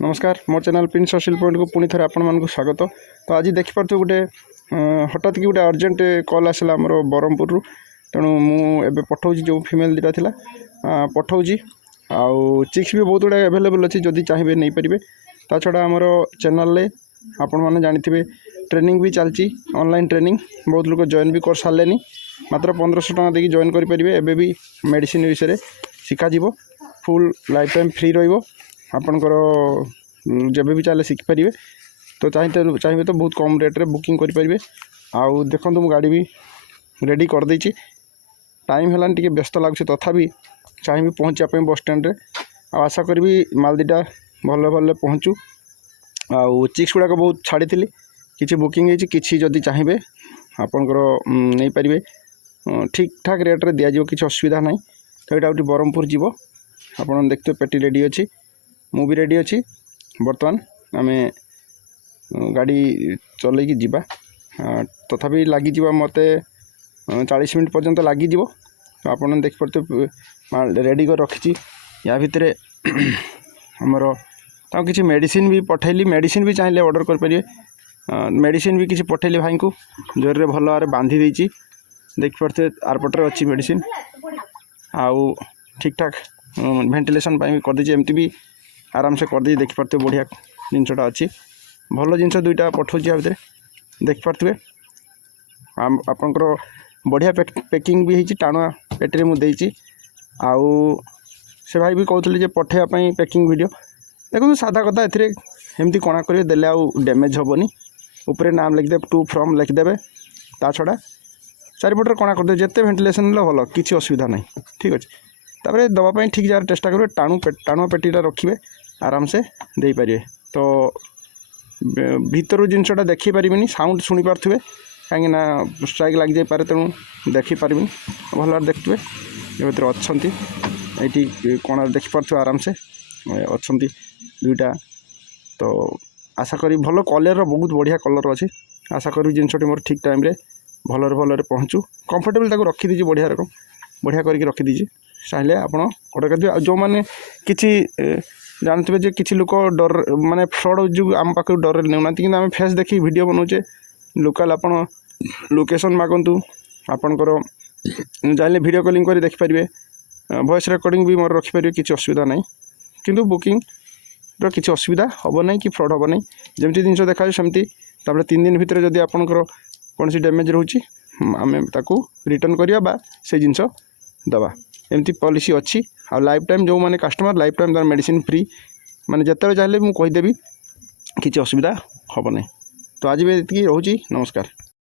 नमस्कार मोर channel Prince social point को पुणी थे आपण स्वागत। तो आज देखिपे गोटे हठात कि गोटे अर्जेंट कॉल आसला आमर ब्रह्मपुर तेणु मुझे पठाऊँ जो फीमेल दुटा थी पठाऊँ आउ चिक्स भी बहुत गुड़ा एभेलेबल अच्छी जदि चाहिए नहीं पारे। ता छड़ा आमर चैनल आपण मैंने जानी ट्रेनिंग भी चलती ऑनलाइन ट्रेनिंग बहुत लोग जॉइन भी कर सारे मात्र 1500 टका देकी जॉइन करेंगे। एबे भी मेडिसिन विषय Shikha ji full life time free रपणकर जब भी चले शिखिपारे। तो चाहिए तो बहुत कम रेट रे बुकिंग करेंगे। आउ देखो मुझे गाड़ी भी रेडी कर देछि। टाइम है टे व्यस्त लगुच तथापि चाहिए पहुँचापी बस स्टैंड रे। आशा करी माल दीटा भल भल पहुँचू। आउ चिक्स गुड़ाक बहुत छाड़ी किसी बुकिंग किसी जदि चाहिए आपणकर नहीं पारे ठीक ठाक रेट रे दिज्व किसी असुविधा ना। तो यहाँ गोटे ब्रह्मपुर जीव आप देखते पेटी रेडी अच्छी मु भी रेडी अच्छी। बर्तमान आम गाड़ी चलैकी जीवा तथापि लगी मत 40 मिनट पर्यंत लगी। तो आप देखिए रेडी कर रखी या भितर आमर किसी मेडिसिन भी पठेली। मेडिसिन भी चाहिए ऑर्डर करेंगे। मेडिसिन भी किसी पठेली भाई को जोर रे भल भाव बांधी देती देखिपे आरपटे अच्छी मेडिसिन आउ ठीक ठाक वेंटिलेशन भी कर दीजिए। एमती भी आराम से कर दी देखिपे बढ़िया जिनसटा अच्छी भल जिनस दुईटा पठाऊँ या भितर देखिपे आपंकर बढ़िया पैकिंग भी होती टाणुआ पेटी मुझे आउ से भाई भी कहते पठेवाई पैकिंग वीडियो देखो सादा कथा एमती कणा करेंगे देले आउ डैमेज हेनी उपरे नाम लिखिदे टू फ्रॉम लिखिदेवे। ता छड़ा चारिपटे कणा करदे जिते वेंटिलेशन भल किसी असुविधा ना। ठीक अच्छे तापर दवापाई ठीक जगह चेष्टा करेंगे। टाणुआ पेटीटा रखिए आराम से दे पारे। तो भीतर जिनसटा देखी पारे साउंड शुणी पारे कहीं स्ट्राइक लग जापे तेणु देखिपारे भल भाव देखिए। ये भर अच्छा ये कण देखिपे आराम से अच्छा दुईटा। तो आशा करी भल कलर बहुत बढ़िया कलर अच्छी। आशा करी जिनसटी मोर ठीक टाइम रे भलरे भलरे पहुँचू कंफर्टेबल ताको रखी दीजिए बढ़िया रकम बढ़िया करके रखी दीजिए। चाहिए आपड़ ऑर्डर कर जो मैंने किसी जानते जे किसी लोक डर माने फ्रॉड जो आम पाख डर नेउना कि आम फेस देखी वीडियो बनाऊे लोकल आप लोकेशन मागंतु आपणकर चाहिए वीडियो कॉलिंग कर देखिपारे। वॉइस रिकॉर्डिंग भी मोर रखिपारे किसी असुविधा ना। किंतु बुकिंग किसी असुविधा हम ना कि फ्रॉड हम ना जमी जिन देखा सेमती 3 दिन भितर जदि आपंकर कौन डैमेज रोचे आम ताकू रिटर्न करवा से जिनस दवा एमती पॉलिसी अच्छी। आ लाइफ टाइम जो मैंने कस्टमर लाइफ टाइम तार मेडिसिन फ्री माने जिते चाहिए मुझे कहीदेवी किसी असुविधा हम ना। तो आज भी ये रोची नमस्कार।